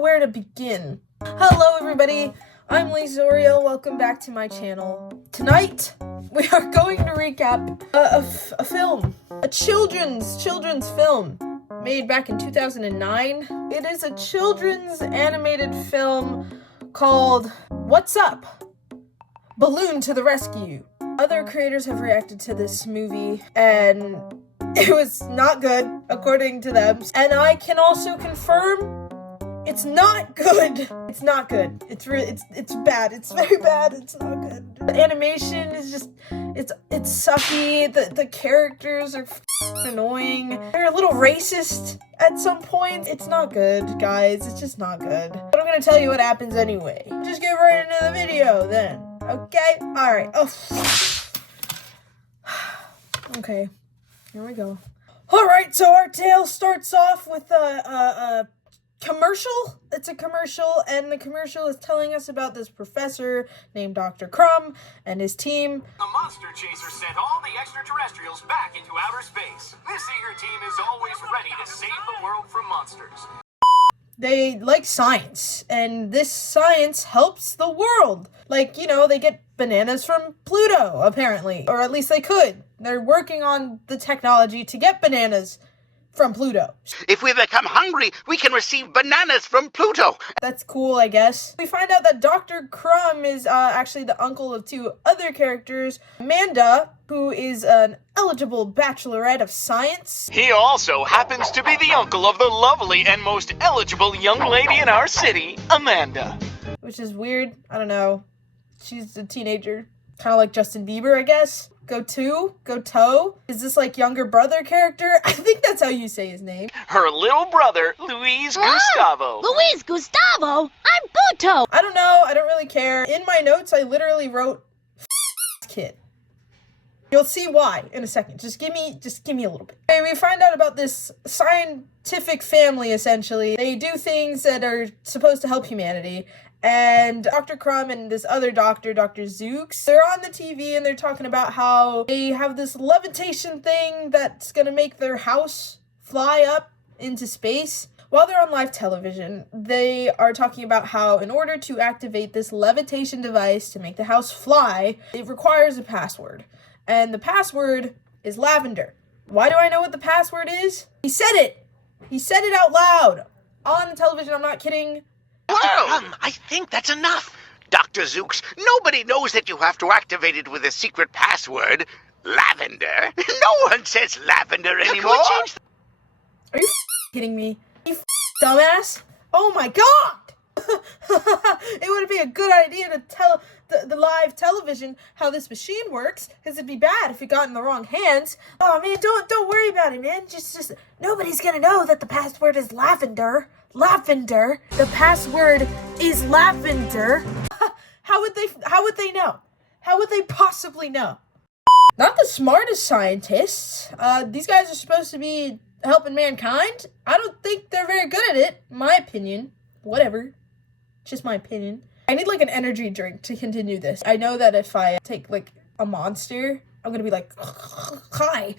where to begin. Hello everybody, I'm Laysorio, welcome back to my channel. Tonight, we are going to recap a film, a children's film made back in 2009. It is a children's animated film called What's Up? Balloon to the Rescue. Other creators have reacted to this movie and it was not good, according to them. And I can also confirm it's not good. It's not good. It's bad. It's very bad. It's not good. The animation is just, it's sucky. The characters are annoying. They're a little racist at some point. It's not good, guys. It's just not good. But I'm gonna tell you what happens anyway. Just get right into the video then. Okay? Alright. Oh. Okay. Here we go. Alright, so our tale starts off with a commercial. It's a commercial, and the commercial is telling us about this professor named Dr. Crumb and his team. The monster chaser sent all the extraterrestrials back into outer space. This eager team is always ready to save the world from monsters. They like science, and this science helps the world. Like, you know, they get bananas from Pluto, apparently. Or at least they could. They're working on the technology to get bananas from Pluto. If we become hungry, we can receive bananas from Pluto. That's cool, I guess. We find out that Dr. Crumb is actually the uncle of two other characters. Amanda, who is an eligible bachelorette of science. He also happens to be the uncle of the lovely and most eligible young lady in our city, Amanda. Which is weird. I don't know. She's a teenager. Kind of like Justin Bieber, I guess. Go toe. Is this like younger brother character? I think that's how you say his name. Her little brother, Luis Gustavo. Luis Gustavo? I'm Guto. I don't know. I don't really care. In my notes, I literally wrote kid. You'll see why in a second. Just give me a little bit. Okay, we find out about this scientific family, essentially. They do things that are supposed to help humanity. And Dr. Crumb and this other doctor, Dr. Zooks, they're on the TV and they're talking about how they have this levitation thing that's gonna make their house fly up into space. While they're on live television, they are talking about how in order to activate this levitation device to make the house fly, it requires a password. And the password is lavender. Why do I know what the password is? He said it! He said it out loud! On the television, I'm not kidding. Whoa! I think that's enough. Dr. Zooks, nobody knows that you have to activate it with a secret password. Lavender? No one says lavender anymore. Are you kidding me? You dumbass? Oh my god! It would be a good idea to tell the live television how this machine works, because it'd be bad if it got in the wrong hands. Oh man, don't worry about it, man. Just nobody's gonna know that the password is lavender. Lavender. The password is lavender. How would they know? How would they possibly know? Not the smartest scientists. These guys are supposed to be helping mankind. I don't think they're very good at it, in my opinion. Whatever. Just my opinion. I need like an energy drink to continue this. I know that if I take like a monster, I'm gonna be like, hi,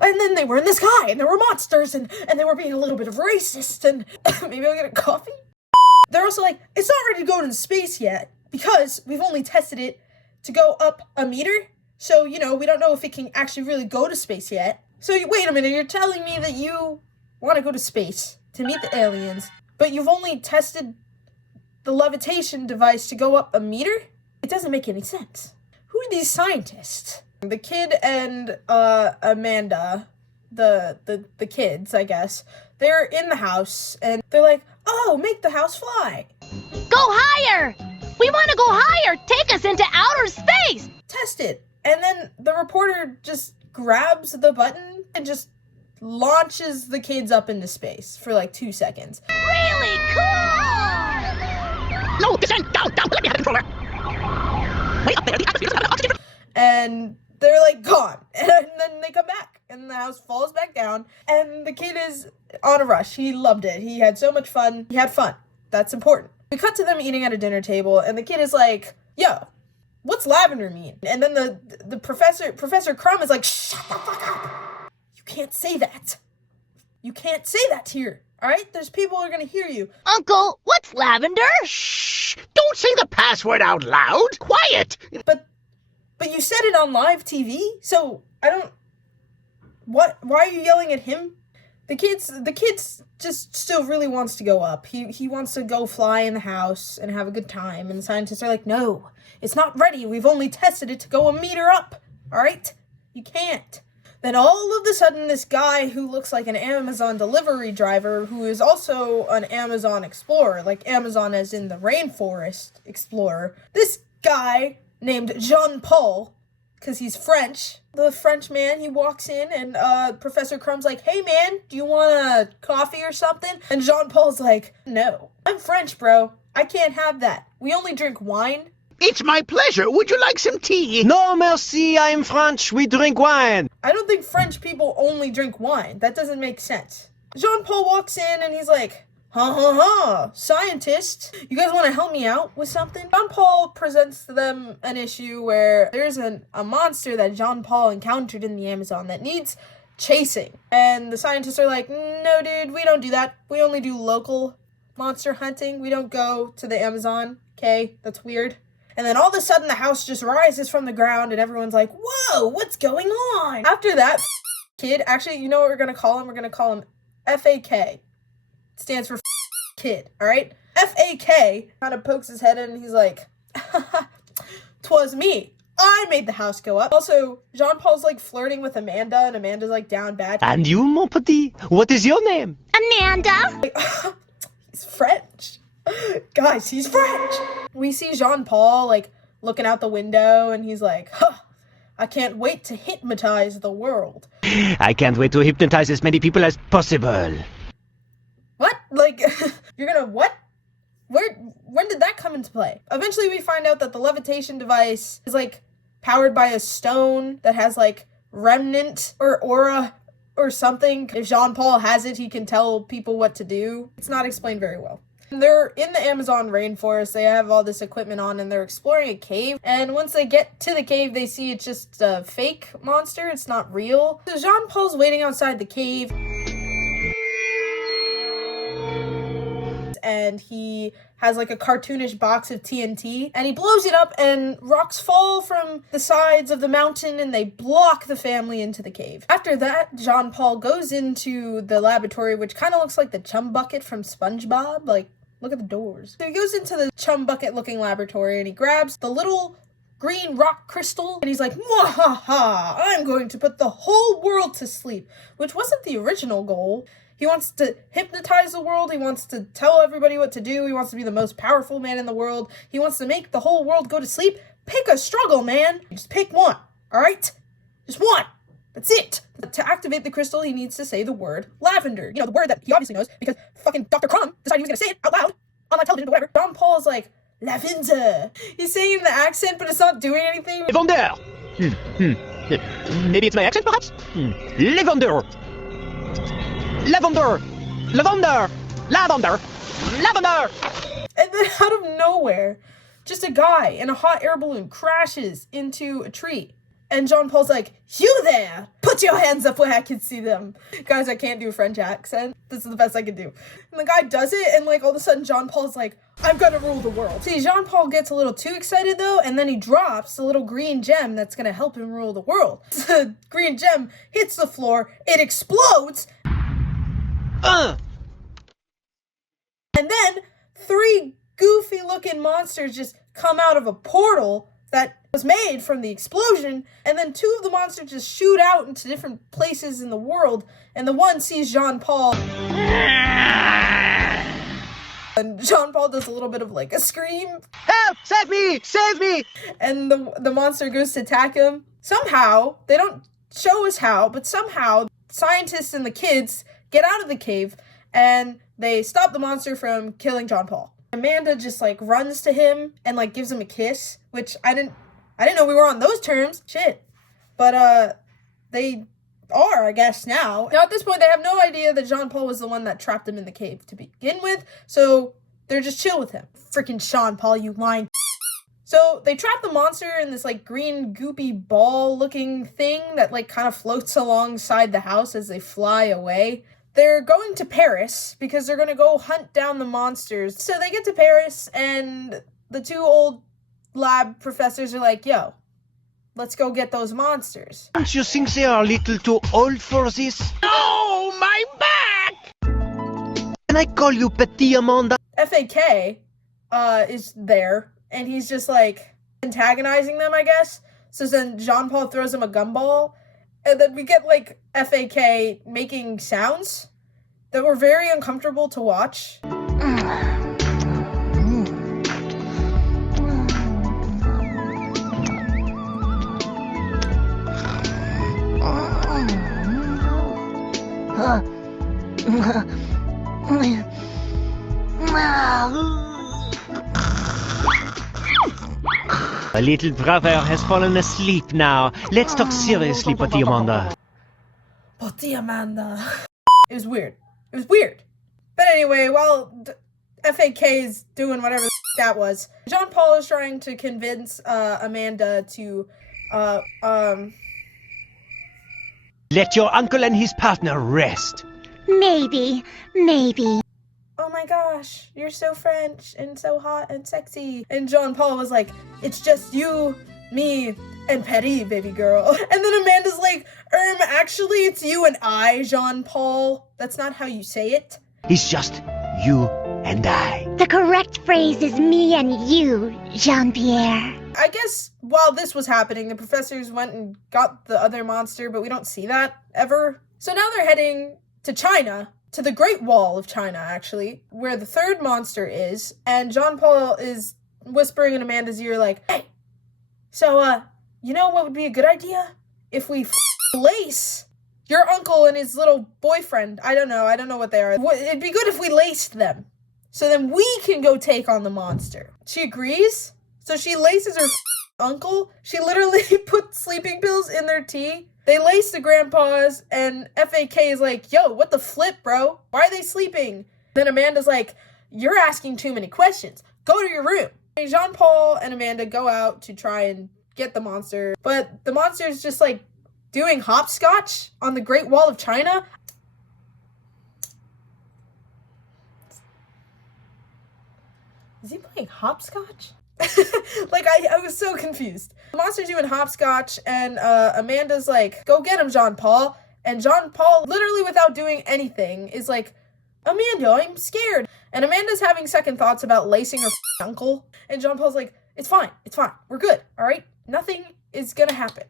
and then they were in the sky, and there were monsters, and they were being a little bit of racist, and maybe I'll get a coffee? They're also like, it's not ready to go into space yet, because we've only tested it to go up a meter, so, you know, we don't know if it can actually really go to space yet. So, wait a minute, you're telling me that you want to go to space to meet the aliens, but you've only tested the levitation device to go up a meter? It doesn't make any sense. Who are these scientists? The kid and Amanda, the kids, I guess, they're in the house and they're like, oh, make the house fly. Go higher! We want to go higher! Take us into outer space! Test it. And then the reporter just grabs the button and just launches the kids up into space for like 2 seconds. Really cool! No, descend down, let me have the controller. Way up there, the atmosphere is not oxygen. And they're like gone, and then they come back, and the house falls back down, and the kid is on a rush. He loved it. He had so much fun. He had fun. That's important. We cut to them eating at a dinner table, and the kid is like, yo, what's lavender mean? And then the Professor Crumb is like, shut the fuck up. You can't say that. You can't say that here. Alright? There's people who are gonna hear you. Uncle, what's lavender? Shh! Don't say the password out loud. Quiet. But you said it on live TV, so I don't... What? Why are you yelling at him? The kids just still really wants to go up. He wants to go fly in the house and have a good time. And the scientists are like, no, it's not ready. We've only tested it to go a meter up. All right? You can't. Then all of a sudden, this guy who looks like an Amazon delivery driver, who is also an Amazon explorer, like Amazon as in the rainforest explorer, this guy named Jean-Paul, because he's French. The French man, he walks in and Professor Crumb's like, hey man, do you want a coffee or something? And Jean-Paul's like, no, I'm French, bro. I can't have that. We only drink wine. It's my pleasure. Would you like some tea? No, merci, I'm French. We drink wine. I don't think French people only drink wine. That doesn't make sense. Jean-Paul walks in and he's like, scientist, you guys want to help me out with something? Jean-Paul presents to them an issue where there's a monster that Jean-Paul encountered in the Amazon that needs chasing. And the scientists are like, no, dude, we don't do that. We only do local monster hunting. We don't go to the Amazon. Okay, that's weird. And then all of a sudden the house just rises from the ground and everyone's like, whoa, what's going on? After that, kid, actually, you know what we're going to call him? We're going to call him FAK. Stands for kid, alright? FAK kind of pokes his head in and he's like, 'twas me. I made the house go up. Also, Jean-Paul's like flirting with Amanda and Amanda's like down bad. And you, mon petit, what is your name? Amanda? Like, he's French. Guys, he's French. We see Jean-Paul like looking out the window and he's like, I can't wait to hypnotize the world. I can't wait to hypnotize as many people as possible. What? Like, you're gonna what? When did that come into play? Eventually we find out that the levitation device is like powered by a stone that has like remnant or aura or something. If Jean-Paul has it, he can tell people what to do. It's not explained very well. They're in the Amazon rainforest. They have all this equipment on and they're exploring a cave. And once they get to the cave, they see it's just a fake monster. It's not real. So Jean-Paul's waiting outside the cave. And he has like a cartoonish box of TNT and he blows it up and rocks fall from the sides of the mountain and they block the family into the cave. After that, Jean-Paul goes into the laboratory, which kind of looks like the chum bucket from SpongeBob. Like, look at the doors. So he goes into the chum bucket looking laboratory and he grabs the little green rock crystal and he's like, mwahaha, I'm going to put the whole world to sleep, which wasn't the original goal. He wants to hypnotize the world. He wants to tell everybody what to do. He wants to be the most powerful man in the world. He wants to make the whole world go to sleep. Pick a struggle, man. Just pick one, all right? Just one. That's it. To activate the crystal, he needs to say the word lavender. You know, the word that he obviously knows because fucking Dr. Crumb decided he was going to say it out loud on live television or whatever. Jean-Paul is like, lavender. He's saying it in the accent, but it's not doing anything. Lavender. Maybe it's my accent, perhaps? Lavender. Lavender! Lavender! Lavender! Lavender! And then out of nowhere, just a guy in a hot air balloon crashes into a tree. And Jean-Paul's like, you there! Put your hands up where I can see them. Guys, I can't do a French accent. This is the best I can do. And the guy does it, and like all of a sudden Jean-Paul's like, I'm gonna rule the world. See, Jean-Paul gets a little too excited though, and then he drops the little green gem that's gonna help him rule the world. The green gem hits the floor, it explodes, and then 3 goofy looking monsters just come out of a portal that was made from the explosion, and then 2 of the monsters just shoot out into different places in the world, and the one sees Jean-Paul, and Jean-Paul does a little bit of like a scream. Help! Save me! Save me! And the monster goes to attack him. Somehow, they don't show us how, but somehow scientists and the kids get out of the cave and they stop the monster from killing Jean-Paul. Amanda just like runs to him and like gives him a kiss, which I didn't know we were on those terms. Shit. But they are, I guess, now. Now at this point they have no idea that Jean-Paul was the one that trapped him in the cave to begin with, so they're just chill with him. Freaking Jean-Paul, you lying. So they trap the monster in this like green goopy ball looking thing that like kind of floats alongside the house as they fly away. they're going to Paris because they're going to go hunt down the monsters. So they get to Paris, and the two old lab professors are like, yo, let's go get those monsters. Don't you think they are a little too old for this? Oh, my back! Can I call you Petit Amanda? FAK is there, and he's just like antagonizing them, I guess. So then Jean-Paul throws him a gumball, and then we get like FAK making sounds that were very uncomfortable to watch. My little brother has fallen asleep now. Let's talk seriously, Petit Amanda. Petit Amanda. It was weird. It was weird. But anyway, while FAK is doing whatever the that was, Jean-Paul is trying to convince Amanda to, Let your uncle and his partner rest. Maybe. oh my gosh, you're so French and so hot and sexy. And Jean-Paul was like, it's just you, me, and Petty, baby girl. And then Amanda's like, actually it's you and I, Jean-Paul. That's not how you say it. It's just you and I. The correct phrase is me and you, Jean-Pierre. I guess while this was happening, the professors went and got the other monster, but we don't see that ever. So now they're heading to China, to the Great Wall of China, actually, where the third monster is, and Jean-Paul is whispering in Amanda's ear like, hey, so, you know what would be a good idea? If we lace your uncle and his little boyfriend. I don't know what they are. It'd be good if we laced them, so then we can go take on the monster. She agrees, so she laces her uncle. She literally put sleeping pills in their tea. They lace the grandpas, and FAK is like, yo, what the flip, bro? Why are they sleeping? Then Amanda's like, you're asking too many questions. Go to your room. And Jean-Paul and Amanda go out to try and get the monster, but the monster is just like doing hopscotch on the Great Wall of China. Is he playing hopscotch? Like, I was so confused. The monster's doing hopscotch, and Amanda's like, go get him, Jean-Paul. And Jean-Paul, literally without doing anything, is like, Amanda, I'm scared. And Amanda's having second thoughts about lacing her uncle. And Jean-Paul's like, it's fine. We're good, all right? Nothing is gonna happen.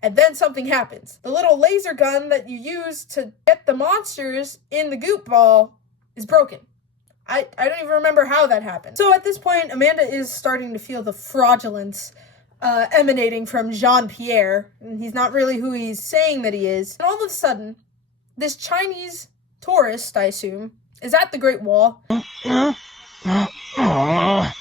And then something happens. The little laser gun that you use to get the monsters in the goop ball is broken. I don't even remember how that happened. So at this point, Amanda is starting to feel the fraudulence emanating from Jean-Pierre. And he's not really who he's saying that he is. And all of a sudden, this Chinese tourist, I assume, is at the Great Wall.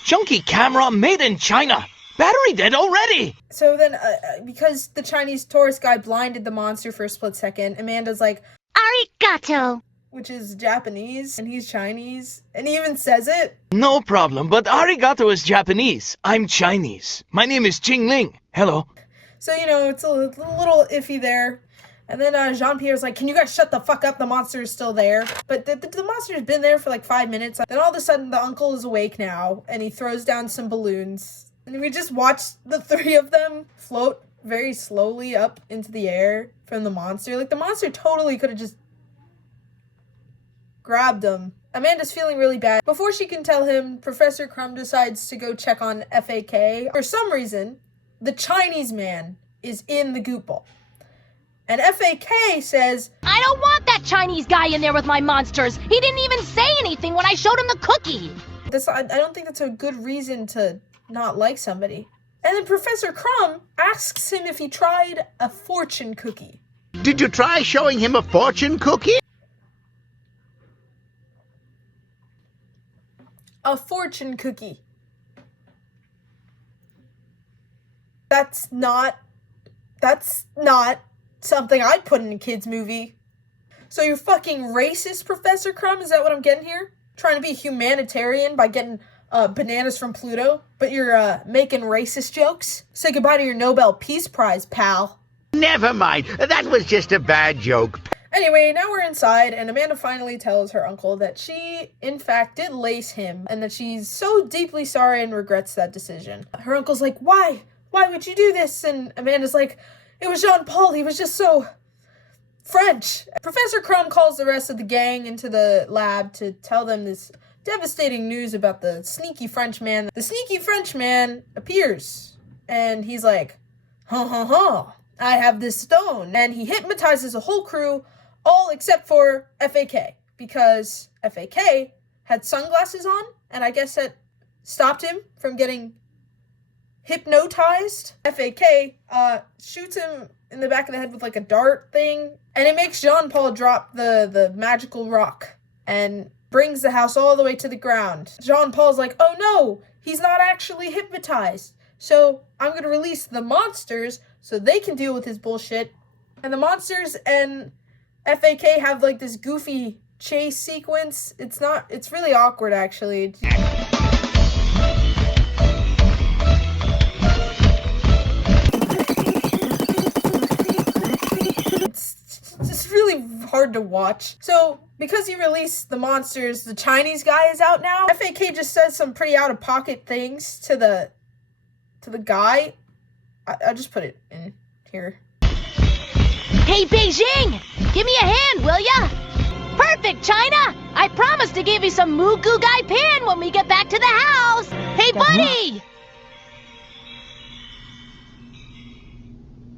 Junky camera made in China. Battery dead already. So then, because the Chinese tourist guy blinded the monster for a split second, Amanda's like, Arigato. which is Japanese, and he's Chinese, and he even says it. No problem, but arigato is Japanese. I'm Chinese. My name is Ching Ling. Hello. So, it's a little iffy there. And then Jean-Pierre's like, can you guys shut the fuck up? The monster is still there. But the monster's been there for like 5 minutes. Then all of a sudden, the uncle is awake now, and he throws down some balloons. And we just watch the three of them float very slowly up into the air from the monster. Like, the monster totally could have just grabbed him. Amanda's feeling really bad. Before she can tell him, Professor Crumb decides to go check on FAK. For some reason, the Chinese man is in the goop ball. And FAK says, I don't want that Chinese guy in there with my monsters. He didn't even say anything when I showed him the cookie. I don't think that's a good reason to not like somebody. And then Professor Crumb asks him if he tried a fortune cookie. Did you try showing him a fortune cookie? A fortune cookie. That's not something I'd put in a kid's movie. So you're fucking racist, Professor Crumb? Is that what I'm getting here? Trying to be humanitarian by getting bananas from Pluto, but you're making racist jokes? Say goodbye to your Nobel Peace Prize, pal. Never mind. That was just a bad joke. Anyway, now we're inside, and Amanda finally tells her uncle that she, in fact, did lace him, and that she's so deeply sorry and regrets that decision. Her uncle's like, why? Why would you do this? And Amanda's like, it was Jean-Paul, he was just so French. Professor Crumb calls the rest of the gang into the lab to tell them this devastating news about the sneaky French man. The sneaky French man appears, and he's like, I have this stone. And he hypnotizes the whole crew, all except for FAK, because FAK had sunglasses on, and I guess that stopped him from getting hypnotized. FAK shoots him in the back of the head with like a dart thing, and it makes Jean-Paul drop the magical rock and brings the house all the way to the ground. Jean-Paul's like, oh no, he's not actually hypnotized. So I'm going to release the monsters so they can deal with his bullshit. And the monsters and FAK have like this goofy chase sequence. It's really awkward actually. It's just really hard to watch. So because he released the monsters, the Chinese guy is out now. FAK just says some pretty out of pocket things to the guy. I'll just put it in here. Hey, Beijing! Give me a hand, will ya? Perfect, China! I promise to give you some Moo Goo Gai Pan when we get back to the house! Hey, buddy!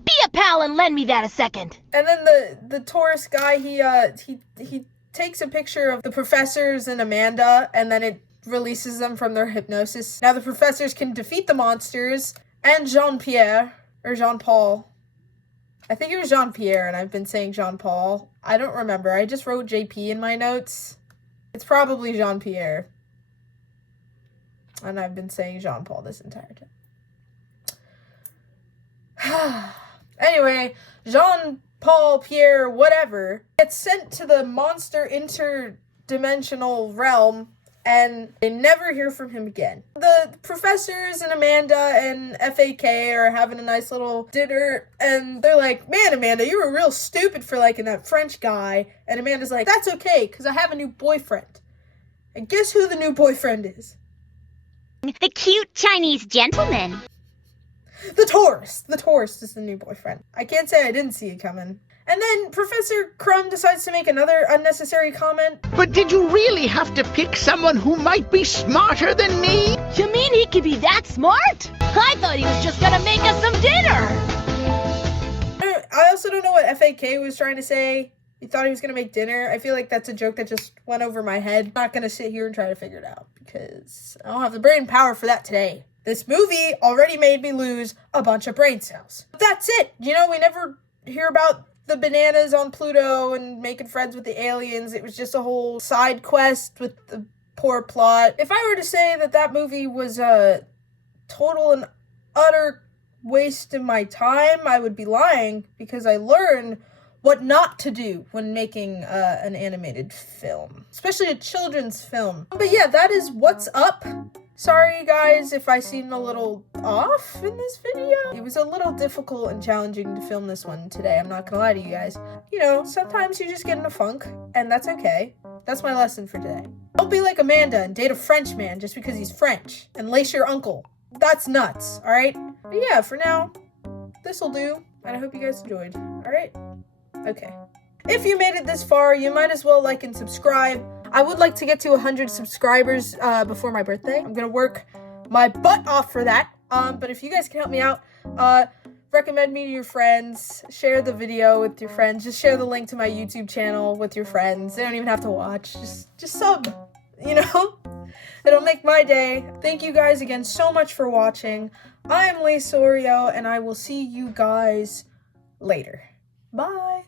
Be a pal and lend me that a second. And then the tourist guy, he takes a picture of the professors and Amanda, and then it releases them from their hypnosis. Now the professors can defeat the monsters, and Jean-Pierre, or Jean-Paul. I think it was Jean-Pierre, and I've been saying Jean-Paul. I don't remember. I just wrote JP in my notes. It's probably Jean-Pierre. And I've been saying Jean-Paul this entire time. Anyway, Jean-Paul, Pierre, whatever, gets sent to the monster interdimensional realm, and they never hear from him again. The professors and Amanda and FAK are having a nice little dinner, and they're like, man, Amanda, you were real stupid for liking that French guy. And Amanda's like, that's okay, because I have a new boyfriend. And guess who the new boyfriend is? The cute Chinese gentleman. The tourist. The tourist is the new boyfriend. I can't say I didn't see it coming. And then Professor Crumb decides to make another unnecessary comment. But did you really have to pick someone who might be smarter than me? You mean he could be that smart? I thought he was just gonna make us some dinner! I also don't know what FAK was trying to say. He thought he was gonna make dinner. I feel like that's a joke that just went over my head. I'm not gonna sit here and try to figure it out, because I don't have the brain power for that today. This movie already made me lose a bunch of brain cells. But that's it! You know, we never hear about the bananas on Pluto and making friends with the aliens. It was just a whole side quest with the poor plot. If I were to say that movie was a total and utter waste of my time, I would be lying, because I learned what not to do when making an animated film, especially a children's film. But yeah, that is what's up. Sorry guys if I seemed a little off in this video. It was a little difficult and challenging to film this one today, I'm not gonna lie to you guys. You know, sometimes you just get in a funk, and that's okay. That's my lesson for today. Don't be like Amanda and date a French man just because he's French, and lace your uncle. That's nuts, alright? But yeah, for now, this'll do, and I hope you guys enjoyed, alright? Okay. If you made it this far, you might as well like and subscribe. I would like to get to 100 subscribers before my birthday. I'm gonna work my butt off for that. But if you guys can help me out, recommend me to your friends, share the video with your friends, just share the link to my YouTube channel with your friends. They don't even have to watch, just sub, you know? It'll make my day. Thank you guys again so much for watching. I'm Laysorio, and I will see you guys later. Bye!